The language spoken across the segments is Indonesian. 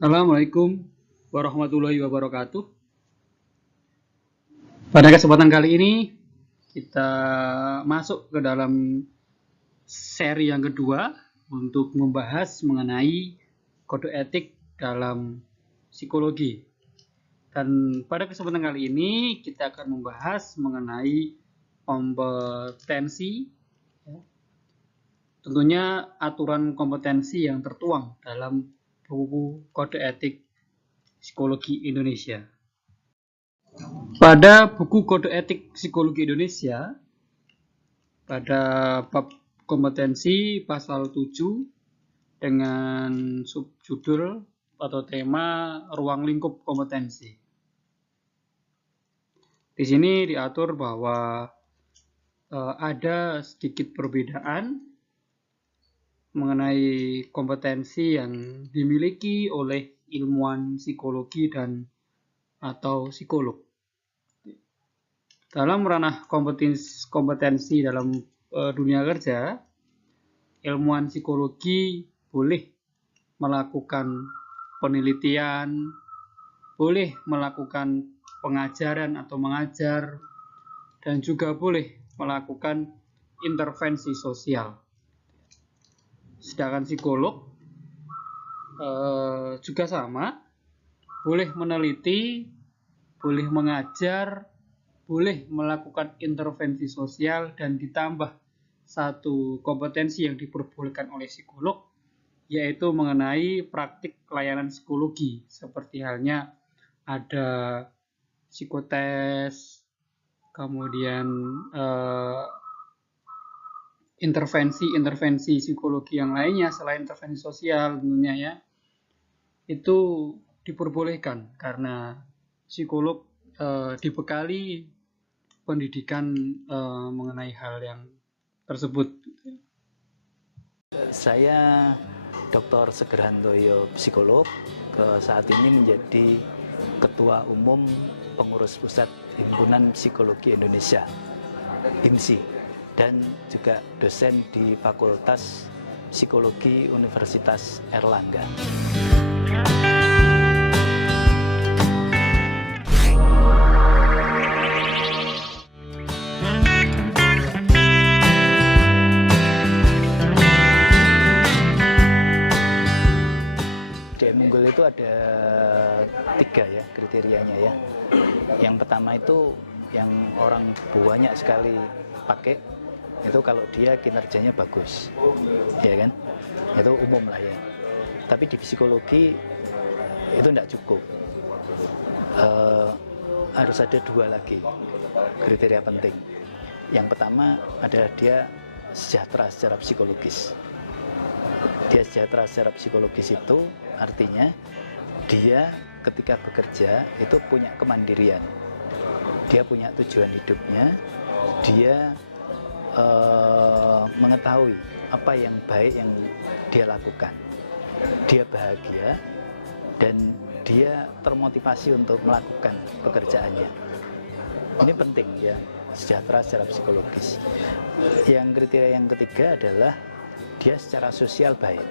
Assalamualaikum warahmatullahi wabarakatuh. Pada kesempatan kali ini kita masuk ke dalam seri yang kedua untuk membahas mengenai kode etik dalam psikologi. Dan pada kesempatan kali ini kita akan membahas mengenai kompetensi, tentunya aturan kompetensi yang tertuang dalam buku Kode Etik Psikologi Indonesia. Pada buku Kode Etik Psikologi Indonesia, pada bab kompetensi pasal 7 dengan subjudul atau tema ruang lingkup kompetensi. Di sini diatur bahwa ada sedikit perbedaan mengenai kompetensi yang dimiliki oleh ilmuwan psikologi dan atau psikolog. Dalam ranah kompetensi dalam dunia kerja, ilmuwan psikologi boleh melakukan penelitian, boleh melakukan pengajaran atau mengajar, dan juga boleh melakukan intervensi sosial. Sedangkan psikolog juga sama, boleh meneliti, boleh mengajar, boleh melakukan intervensi sosial, dan ditambah satu kompetensi yang diperbolehkan oleh psikolog, yaitu mengenai praktik pelayanan psikologi, seperti halnya ada psikotes, kemudian intervensi psikologi yang lainnya selain intervensi sosial tentunya ya, itu diperbolehkan karena psikolog dibekali pendidikan mengenai hal yang tersebut. Saya Dr. Seger Handoyo, psikolog, saat ini menjadi Ketua Umum Pengurus Pusat Himpunan Psikologi Indonesia, HIMSI, dan juga dosen di Fakultas Psikologi Universitas Airlangga. SDM unggul itu ada 3 ya kriterianya ya. Yang pertama itu yang orang banyak sekali pakai itu kalau dia kinerjanya bagus, ya kan? Itu umum lah ya. Tapi di psikologi itu tidak cukup. Harus ada 2 lagi kriteria penting. Yang pertama adalah dia sejahtera secara psikologis. Dia sejahtera secara psikologis itu artinya dia ketika bekerja itu punya kemandirian. Dia punya tujuan hidupnya, dia mengetahui apa yang baik yang dia lakukan, dia bahagia dan dia termotivasi untuk melakukan pekerjaannya. Ini penting ya, sejahtera secara psikologis. Yang kriteria yang ketiga adalah dia secara sosial baik,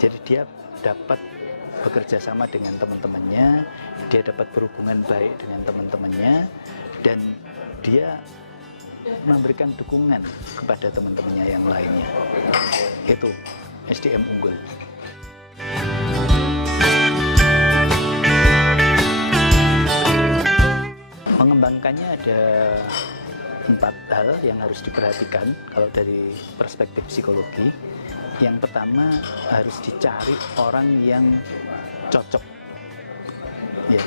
jadi dia dapat bekerja sama dengan teman-temannya, dia dapat berhubungan baik dengan teman-temannya, dan dia memberikan dukungan kepada teman-temannya yang lainnya. Itu SDM unggul. Mengembangkannya ada 4 hal yang harus diperhatikan kalau dari perspektif psikologi. Yang pertama harus dicari orang yang cocok, ya,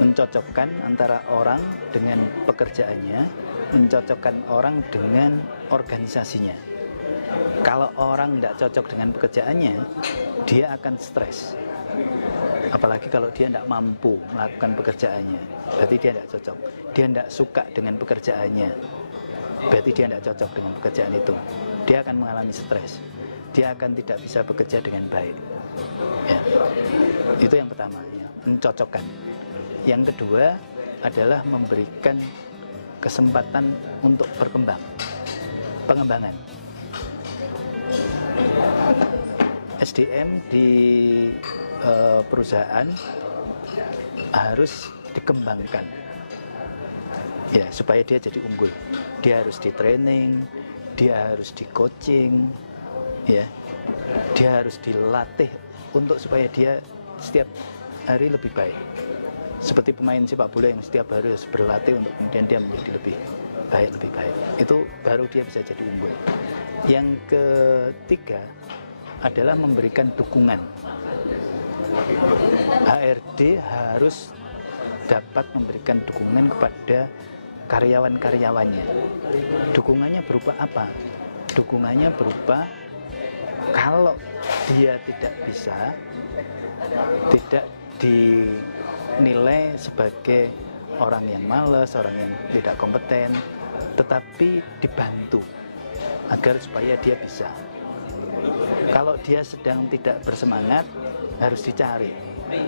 mencocokkan antara orang dengan pekerjaannya, mencocokkan orang dengan organisasinya. Kalau orang tidak cocok dengan pekerjaannya, dia akan stres. Apalagi kalau dia tidak mampu melakukan pekerjaannya, berarti dia tidak cocok. Dia tidak suka dengan pekerjaannya, berarti dia tidak cocok dengan pekerjaan itu. Dia akan mengalami stres. Dia akan tidak bisa bekerja dengan baik. Ya. Itu yang pertama, ya, mencocokkan. Yang kedua adalah memberikan kesempatan untuk berkembang, pengembangan. SDM di perusahaan harus dikembangkan ya, supaya dia jadi unggul. Dia harus di training, dia harus di coaching ya, dia harus dilatih untuk supaya dia setiap hari lebih baik, seperti pemain sepak bola yang setiap hari harus berlatih untuk kemudian dia menjadi lebih baik. Itu baru dia bisa jadi unggul. Yang ketiga adalah memberikan dukungan. HRD harus dapat memberikan dukungan kepada karyawan-karyawannya. Dukungannya berupa apa? Dukungannya berupa kalau dia tidak bisa, tidak dinilai sebagai orang yang malas, orang yang tidak kompeten, tetapi dibantu agar supaya dia bisa. Kalau dia sedang tidak bersemangat, harus dicari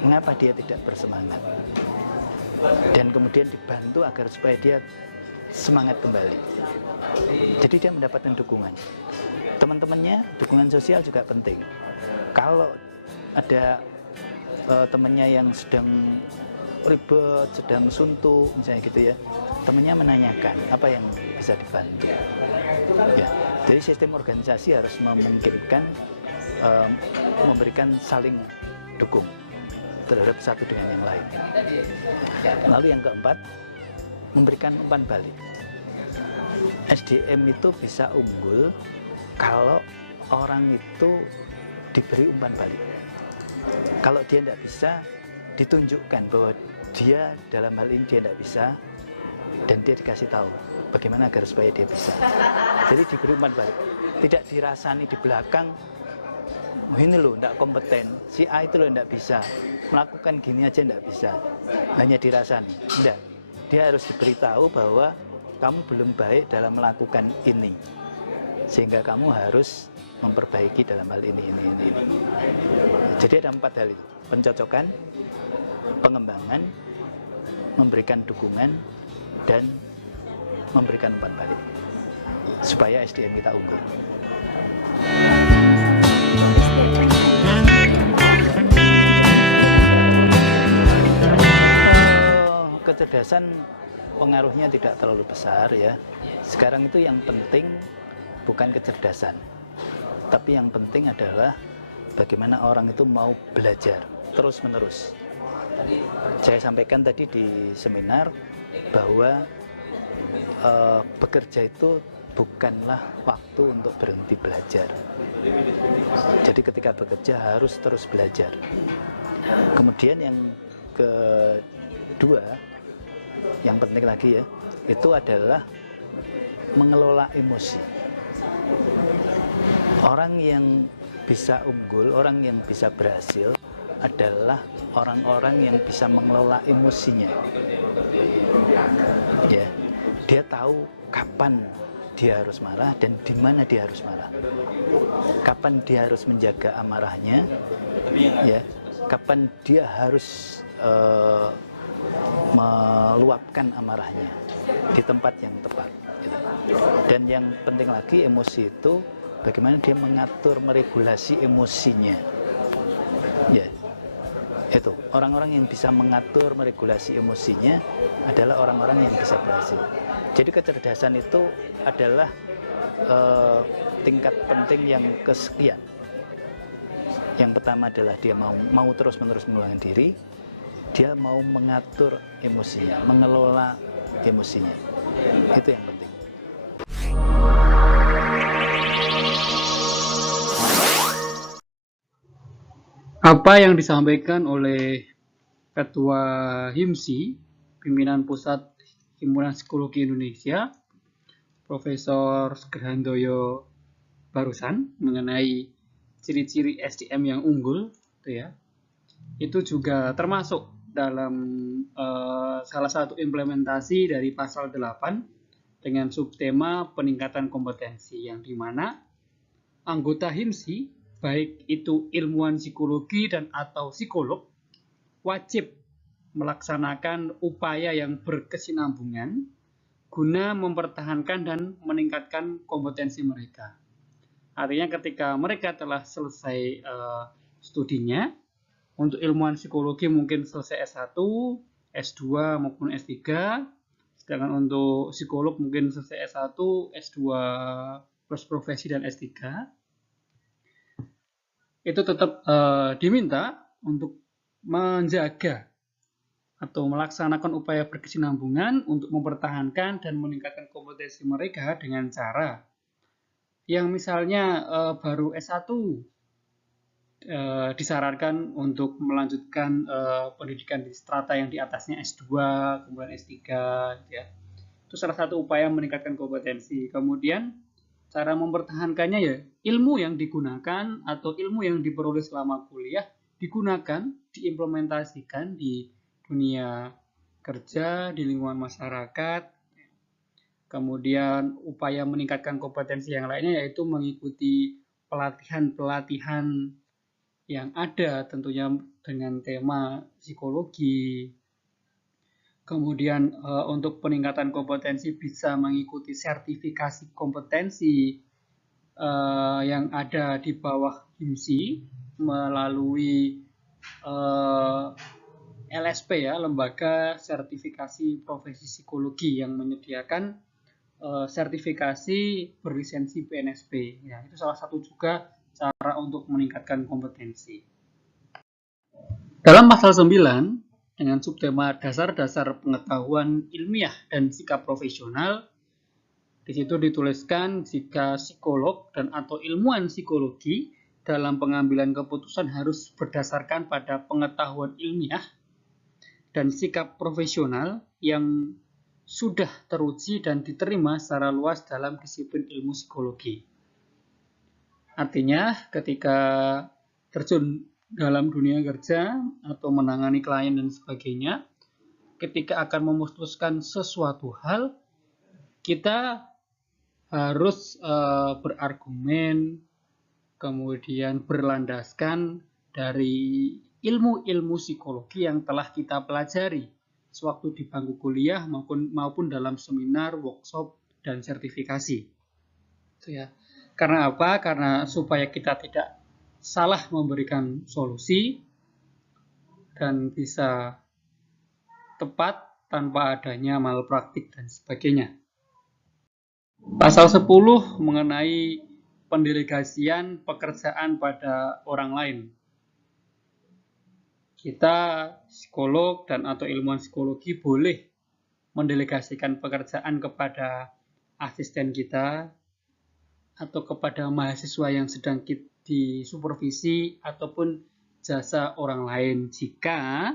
mengapa dia tidak bersemangat, dan kemudian dibantu agar supaya dia semangat kembali. Jadi dia mendapatkan dukungan. Teman-temannya, dukungan sosial juga penting. Kalau ada temannya yang sedang ribet, sedang suntuk misalnya gitu ya, temannya menanyakan apa yang bisa dibantu ya. Jadi sistem organisasi harus memungkinkan memberikan saling dukung terhadap satu dengan yang lain. Lalu yang keempat, memberikan umpan balik. SDM itu bisa unggul kalau orang itu diberi umpan balik. Kalau dia tidak bisa, ditunjukkan bahwa dia dalam hal ini dia tidak bisa, dan dia dikasih tahu bagaimana agar supaya dia bisa. Jadi diberi umpan balik, tidak dirasani di belakang, ini loh tidak kompeten, si A itu loh tidak bisa, melakukan gini aja tidak bisa, hanya dirasani. Tidak, dia harus diberitahu bahwa kamu belum baik dalam melakukan ini, sehingga kamu harus memperbaiki dalam hal ini. Jadi ada 4 hal itu: pencocokan, pengembangan, memberikan dukungan, dan memberikan umpan balik supaya SDM kita unggul. Kecerdasan pengaruhnya tidak terlalu besar ya. Sekarang itu yang penting bukan kecerdasan, tapi yang penting adalah bagaimana orang itu mau belajar terus-menerus. Saya sampaikan tadi di seminar bahwa bekerja itu bukanlah waktu untuk berhenti belajar. Jadi ketika bekerja harus terus belajar. Kemudian yang kedua, yang penting lagi ya, itu adalah mengelola emosi. Orang yang bisa unggul, orang yang bisa berhasil adalah orang-orang yang bisa mengelola emosinya. Ya, dia tahu kapan dia harus marah dan di mana dia harus marah. Kapan dia harus menjaga amarahnya, ya. Kapan dia harus meluapkan amarahnya di tempat yang tepat. Gitu. Dan yang penting lagi, emosi itu bagaimana dia mengatur, meregulasi emosinya. Ya. Itu orang-orang yang bisa mengatur, meregulasi emosinya adalah orang-orang yang bisa berhasil. Jadi kecerdasan itu adalah tingkat penting yang kesekian. Yang pertama adalah dia mau terus-menerus mengembangkan diri, dia mau mengatur emosinya, mengelola emosinya. Itu yang penting. Apa yang disampaikan oleh Ketua HIMSI, Pimpinan Pusat Himpunan Psikologi Indonesia, Profesor Sugihandoyo barusan mengenai ciri-ciri SDM yang unggul, itu juga termasuk dalam salah satu implementasi dari pasal 8 dengan subtema peningkatan kompetensi, yang dimana anggota HIMSI, baik itu ilmuwan psikologi dan atau psikolog, wajib melaksanakan upaya yang berkesinambungan guna mempertahankan dan meningkatkan kompetensi mereka. Artinya ketika mereka telah selesai studinya, Untuk ilmuwan psikologi mungkin selesai S1, S2 maupun S3. Sedangkan untuk psikolog mungkin selesai S1, S2 plus profesi dan S3. Itu tetap diminta untuk menjaga atau melaksanakan upaya berkesinambungan untuk mempertahankan dan meningkatkan kompetensi mereka dengan cara yang misalnya baru S1 disarankan untuk melanjutkan pendidikan di strata yang di atasnya S2, kemudian S3 gitu ya. Itu salah satu upaya meningkatkan kompetensi. Kemudian cara mempertahankannya ya ilmu yang digunakan atau ilmu yang diperoleh selama kuliah digunakan, diimplementasikan di dunia kerja, di lingkungan masyarakat. Kemudian upaya meningkatkan kompetensi yang lainnya yaitu mengikuti pelatihan-pelatihan yang ada tentunya dengan tema psikologi. Kemudian untuk peningkatan kompetensi bisa mengikuti sertifikasi kompetensi yang ada di bawah HIMSI melalui LSP ya, Lembaga Sertifikasi Profesi Psikologi yang menyediakan sertifikasi berlisensi PNSP. Ya, itu salah satu juga cara untuk meningkatkan kompetensi. Dalam pasal 9 dengan subtema dasar-dasar pengetahuan ilmiah dan sikap profesional, di situ dituliskan jika psikolog dan atau ilmuwan psikologi dalam pengambilan keputusan harus berdasarkan pada pengetahuan ilmiah dan sikap profesional yang sudah teruji dan diterima secara luas dalam disiplin ilmu psikologi. Artinya ketika terjun dalam dunia kerja atau menangani klien dan sebagainya, ketika akan memutuskan sesuatu hal, kita harus berargumen, kemudian berlandaskan dari ilmu-ilmu psikologi yang telah kita pelajari sewaktu di bangku kuliah maupun dalam seminar, workshop, dan sertifikasi. Itu ya. Karena apa? Karena supaya kita tidak salah memberikan solusi dan bisa tepat tanpa adanya malpraktik dan sebagainya. Pasal 10 mengenai pendelegasian pekerjaan pada orang lain. Kita psikolog dan atau ilmuwan psikologi boleh mendelegasikan pekerjaan kepada asisten kita atau kepada mahasiswa yang sedang disupervisi ataupun jasa orang lain jika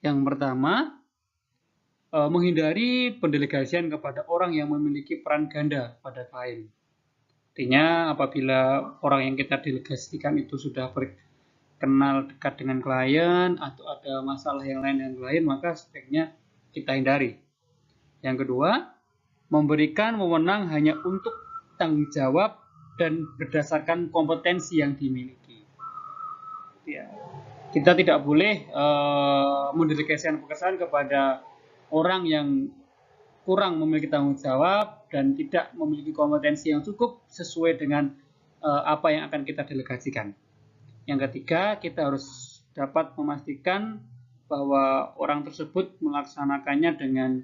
yang pertama menghindari pendelegasian kepada orang yang memiliki peran ganda pada klien. Artinya apabila orang yang kita delegasikan itu sudah kenal dekat dengan klien atau ada masalah yang lain, maka sebaiknya kita hindari. Yang kedua, memberikan wewenang hanya untuk tanggung jawab dan berdasarkan kompetensi yang dimiliki. Ya. Kita tidak boleh mendelegasikan pekerjaan kepada orang yang kurang memiliki tanggung jawab dan tidak memiliki kompetensi yang cukup sesuai dengan apa yang akan kita delegasikan. Yang ketiga, kita harus dapat memastikan bahwa orang tersebut melaksanakannya dengan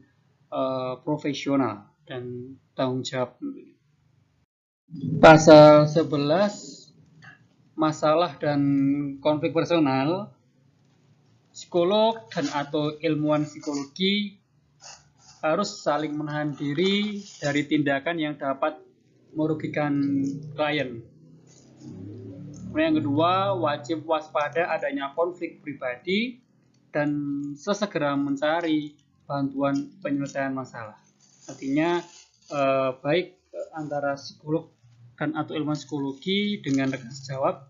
profesional dan tanggung jawab. Pasal 11, masalah dan konflik personal. Psikolog dan atau ilmuwan psikologi harus saling menahan diri dari tindakan yang dapat merugikan klien. Yang kedua, wajib waspada adanya konflik pribadi dan sesegera mencari bantuan penyelesaian masalah. Artinya baik antara psikolog dan atau ilmuwan psikologi dengan rekan sejawat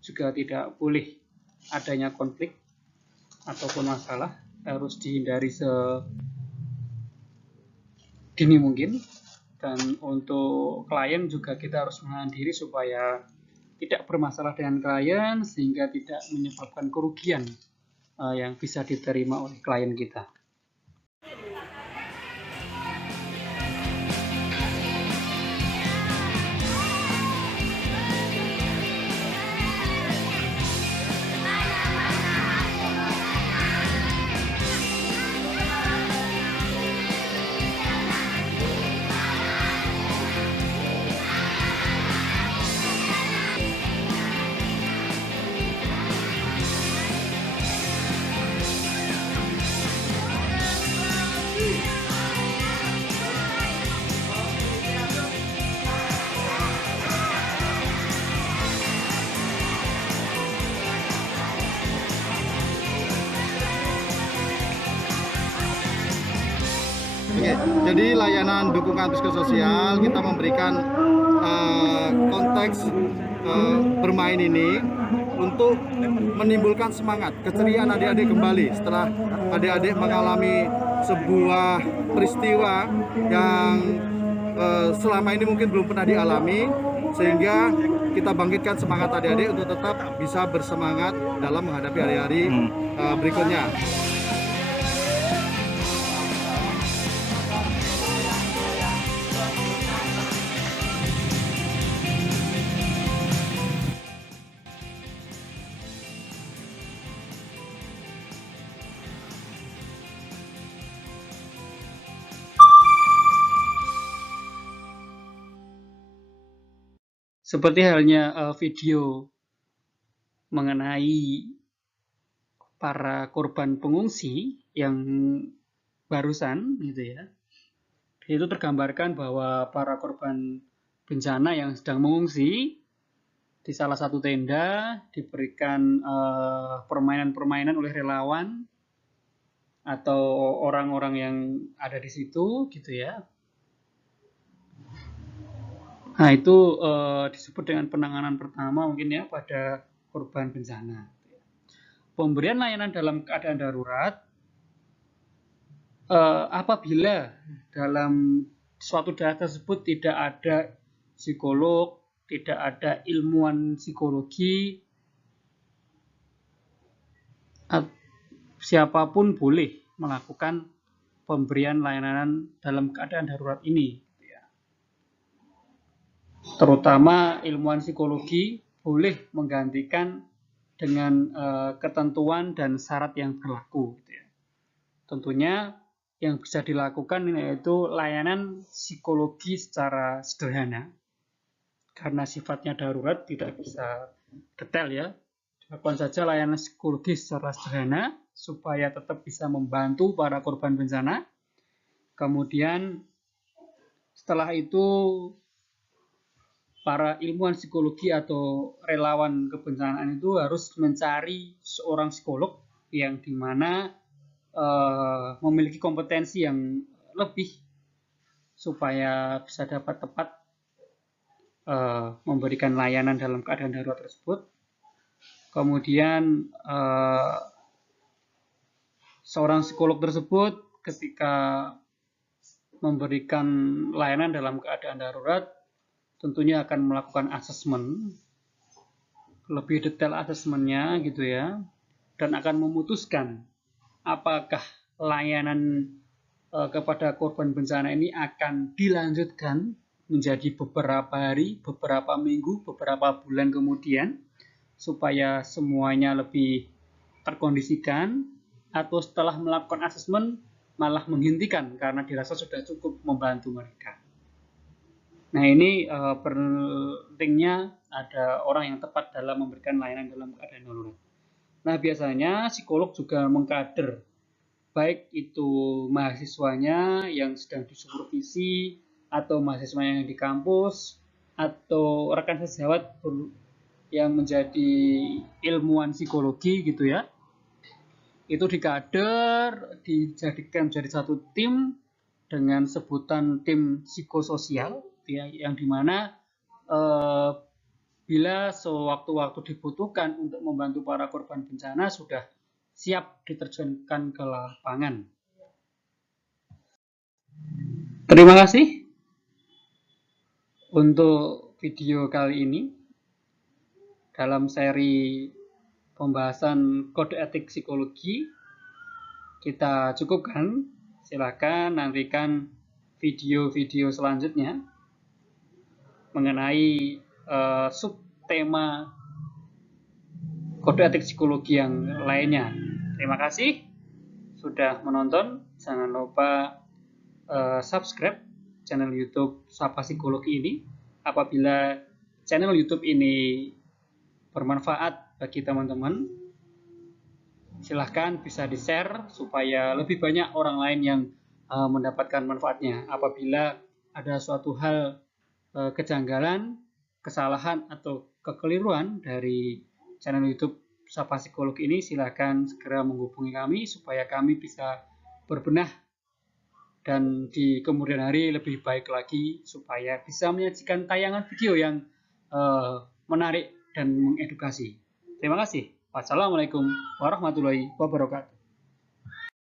juga tidak boleh adanya konflik ataupun masalah, harus dihindari sedini mungkin. Dan untuk klien juga kita harus menahan diri supaya tidak bermasalah dengan klien sehingga tidak menyebabkan kerugian yang bisa diterima oleh klien kita. Oke, jadi layanan dukungan psikososial kita memberikan konteks bermain ini untuk menimbulkan semangat, keceriaan adik-adik kembali setelah adik-adik mengalami sebuah peristiwa yang selama ini mungkin belum pernah dialami, sehingga kita bangkitkan semangat adik-adik untuk tetap bisa bersemangat dalam menghadapi hari-hari berikutnya. Seperti halnya video mengenai para korban pengungsi yang barusan gitu ya. Itu tergambarkan bahwa para korban bencana yang sedang mengungsi di salah satu tenda diberikan permainan-permainan oleh relawan atau orang-orang yang ada di situ gitu ya. Nah, itu disebut dengan penanganan pertama mungkin ya pada korban bencana. Pemberian layanan dalam keadaan darurat apabila dalam suatu daerah tersebut tidak ada psikolog, tidak ada ilmuwan psikologi, siapapun boleh melakukan pemberian layanan dalam keadaan darurat ini. Terutama ilmuwan psikologi boleh menggantikan dengan ketentuan dan syarat yang berlaku. Gitu ya. Tentunya yang bisa dilakukan yaitu layanan psikologi secara sederhana. Karena sifatnya darurat tidak bisa detail ya. Lakukan saja layanan psikologi secara sederhana supaya tetap bisa membantu para korban bencana. Kemudian setelah itu para ilmuwan psikologi atau relawan kebencanaan itu harus mencari seorang psikolog yang dimana memiliki kompetensi yang lebih supaya bisa dapat tepat memberikan layanan dalam keadaan darurat tersebut. Kemudian seorang psikolog tersebut ketika memberikan layanan dalam keadaan darurat tentunya akan melakukan asesmen, lebih detail asesmennya gitu ya, dan akan memutuskan apakah layanan kepada korban bencana ini akan dilanjutkan menjadi beberapa hari, beberapa minggu, beberapa bulan kemudian, supaya semuanya lebih terkondisikan, atau setelah melakukan asesmen malah menghentikan karena dirasa sudah cukup membantu mereka. Nah, ini pentingnya ada orang yang tepat dalam memberikan layanan dalam keadaan darurat. Nah, biasanya psikolog juga mengkader, baik itu mahasiswanya yang sedang disupervisi, atau mahasiswa yang di kampus, atau rekan sejawat yang menjadi ilmuwan psikologi gitu ya. Itu dikader, dijadikan menjadi satu tim dengan sebutan tim psikososial. Ya, yang dimana bila sewaktu-waktu dibutuhkan untuk membantu para korban bencana sudah siap diterjunkan ke lapangan. Terima kasih untuk video kali ini dalam seri pembahasan kode etik psikologi. Kita cukupkan, silakan nantikan video-video selanjutnya mengenai subtema kode etik psikologi yang lainnya. Terima kasih sudah menonton. Jangan lupa subscribe channel YouTube Sapa Psikologi ini. Apabila channel YouTube ini bermanfaat bagi teman-teman, silahkan bisa di-share supaya lebih banyak orang lain yang mendapatkan manfaatnya. Apabila ada suatu hal kejanggalan, kesalahan atau kekeliruan dari channel YouTube Sapa Psikologi ini, silakan segera menghubungi kami supaya kami bisa berbenah dan di kemudian hari lebih baik lagi supaya bisa menyajikan tayangan video yang menarik dan mengedukasi. Terima kasih. Wassalamualaikum warahmatullahi wabarakatuh.